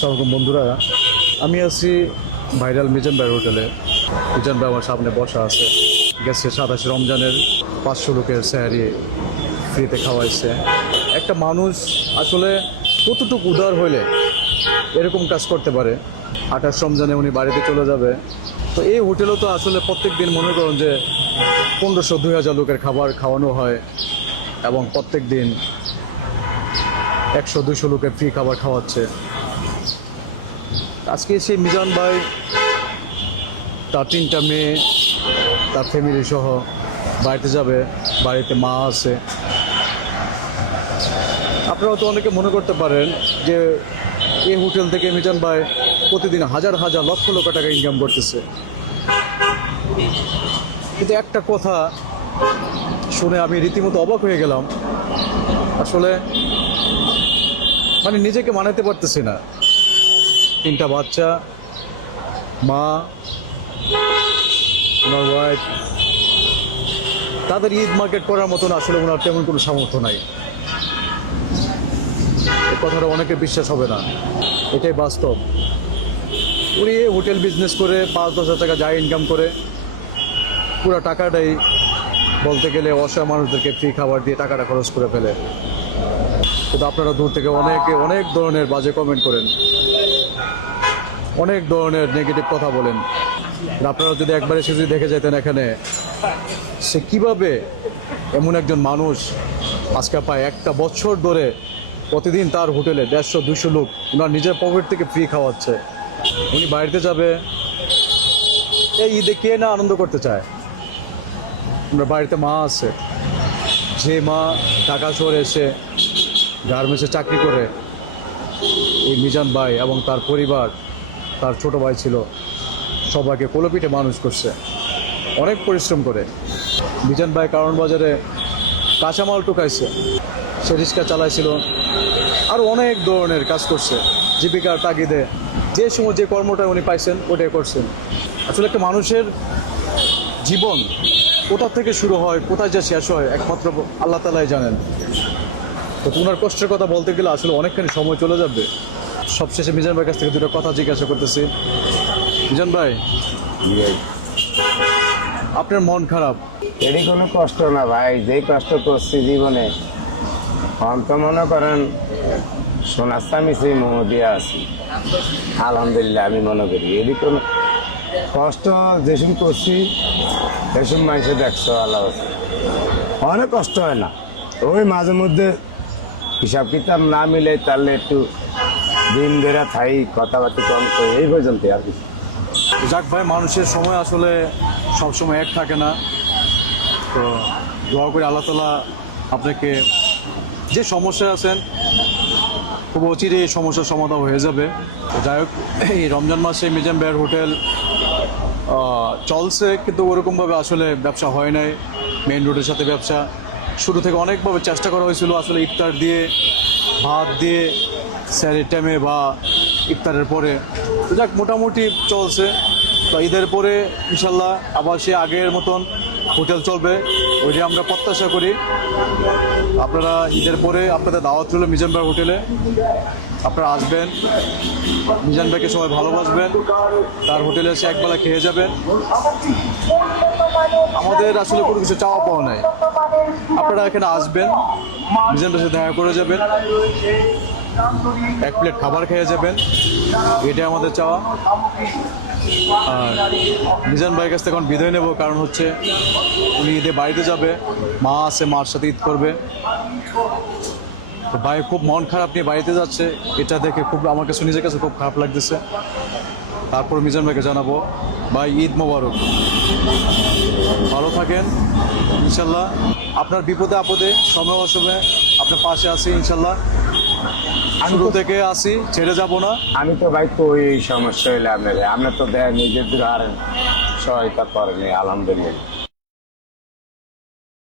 আসসালামু বন্ধুরা, আমি আছি ভাইরাল মিজান ভাইয়ের হোটেলে। মিজান ভাই আমার সামনে বসা আছে। গেছে 27 রমজানের 500 লোকের স্যারি ফ্রিতে খাওয়াইছে। একটা মানুষ আসলে কতটুকু উদার হইলে এরকম কাজ করতে পারে। 28 রমজানে উনি বাড়িতে চলে যাবে। তো এই হোটেলও তো আসলে প্রত্যেক দিন মনে করুন যে 1500-2000 লোকের খাবার খাওয়ানো হয় এবং প্রত্যেক দিন 100-200 লোকের ফ্রি খাবার খাওয়াচ্ছে। আজকে সেই মিজান ভাই তার 3টা মেয়ে, তার ফ্যামিলি সহ বাড়িতে যাবে। বাড়িতে মা আছে। আপনারা তো অনেকে মনে করতে পারেন যে এই হোটেল থেকে মিজান ভাই প্রতিদিন হাজার হাজার লক্ষ লক্ষ টাকা ইনকাম করতেছে, কিন্তু একটা কথা শুনে আমি রীতিমতো অবাক হয়ে গেলাম। আসলে নিজেকে মানাতে পারতেছি না। 3টা বাচ্চা, মা, ওনার ওয়াইফ, তাদের ঈদ মার্কেট করার মতন আসলে ওনার তেমন কোনো সামর্থ্য নাই। এই কথাটা অনেকে বিশ্বাস হবে না, এটাই বাস্তব। উনি হোটেল বিজনেস করে 5-10 হাজার টাকা যা ইনকাম করে, পুরো টাকাটাই বলতে গেলে অসহায় মানুষদেরকে ফ্রি খাবার দিয়ে টাকাটা খরচ করে ফেলে। কিন্তু আপনারা দূর থেকে অনেক ধরনের বাজে কমেন্ট করেন, অনেক ধরনের নেগেটিভ কথা বলেন। আপনারা যদি একবার এসে যদি দেখে যেতেন এখানে সে কিভাবে এমন একজন মানুষ আজকে প্রায় একটা বছর ধরে প্রতিদিন তার হোটেলে 150-200 লোক ওনার নিজের পকেট থেকে ফ্রি খাওয়াচ্ছে। উনি বাড়িতে যাবে। এই ঈদে কে না আনন্দ করতে চায়? ওনার বাড়িতে মা আছে, যে মা ঢাকা শহরে এসে গার্মেন্টসে চাকরি করে এই মিজান ভাই এবং তার পরিবার, তার ছোট ভাই ছিল, সবাইকে কোলোপিঠে মানুষ করছে অনেক পরিশ্রম করে। মিজান ভাই কারণ বাজারে কাঁচামাল টুকাইছে, সে রিক্সা চালাইছিল, আর অনেক ধরনের কাজ করছে জীবিকার তাগিদে। যে সময় যে কর্মটা উনি পাইছেন ওটাই করছেন। আসলে একটা মানুষের জীবন কোথা থেকে শুরু হয়, কোথায় যে শেষ হয়, একমাত্র আল্লাহ তাআলাই জানেন। তো ওনার কষ্টের কথা বলতে গেলে আসলে অনেকখানি সময় চলে যাবে। সবশেষে মিজান ভাইয়ের কাছ থেকে 2টা কথা জিজ্ঞাসা করতেছি। মিজান ভাই, আপনার মন খারাপ? এটি কোনো কষ্ট না ভাই, যে কষ্ট করছি জীবনে অন্ত মনে করেন সোনাস্তামি সেই মোহ দিয়ে আছি। আলহামদুলিল্লাহ আমি মনে করি এটি কোনো কষ্ট যেসব করছি সেসব মাইসে দেখছো আল্লাহ, অনেক কষ্ট হয় না। ওই মাঝে মধ্যে হিসাব কিতাব না মিলে তাহলে একটু দিন ধরে থাই কথাবার্তা কম করে এই পর্যন্ত আর কি। যাক ভাই, মানুষের সময় আসলে সবসময় এক থাকে না। তো দোয়া করে আল্লাহ তাআলা আপনাকে, যে সমস্যায় আছেন খুব অচিরে এই সমস্যার সমাধান হয়ে যাবে। তো যাই হোক, এই রমজান মাসে মিজান ভাইয়ের হোটেল চলছে, কিন্তু ওরকমভাবে আসলে ব্যবসা হয় নাই। মেইন রোডের সাথে ব্যবসা শুরু থেকে অনেকভাবে চেষ্টা করা হয়েছিল আসলে ইফতার দিয়ে, ভাত দিয়ে, স্যারের টাইমে বা ইফতারের পরে। তো যাক, মোটামুটি চলছে। তো ঈদের পরে ইনশাল্লাহ আবার সে আগের মতন হোটেল চলবে, ওইটা আমরা প্রত্যাশা করি। আপনারা ঈদের পরে আপনাদের দাওয়াত রইল মিজান ভাই হোটেলে। আপনারা আসবেন, মিজান ভাইকে সবাই ভালোবাসবেন, তার হোটেলে এসে একবেলা খেয়ে যাবেন। আমাদের আসলে কোনো কিছু চাওয়া পাওয়া নাই। আপনারা এখানে আসবেন, মিজান ভাইয়ের সাথে দেখা করে যাবেন, 1 প্লেট খাবার খেয়ে যাবেন, এটাই আমাদের চাওয়া। আর মিজান ভাইয়ের কাছ থেকে এখন বিদায় নেব, কারণ হচ্ছে উনি ঈদে বাড়িতে যাবে, মা আছে, মার সাথে ঈদ করবে। তো ভাই খুব মন খারাপ নিয়ে বাড়িতে যাচ্ছে, এটা দেখে খুব আমার কাছে, নিজের কাছে খুব খারাপ লাগতেছে। তারপর মিজান ভাইকে জানাবো, ভাই ঈদ মোবারক, ভালো থাকেন ইনশাল্লাহ। আপনার বিপদে আপদে সময় অসময়ে আপনার পাশে আছি ইনশাল্লাহ। শুরু থেকে আসি, ছেড়ে যাব না। আমি তো ভাই কই সমস্যা হইলে আপনার তো দেয় নিজের দূর আর সহায়তা করেনি আলহামদুলিল্লাহ।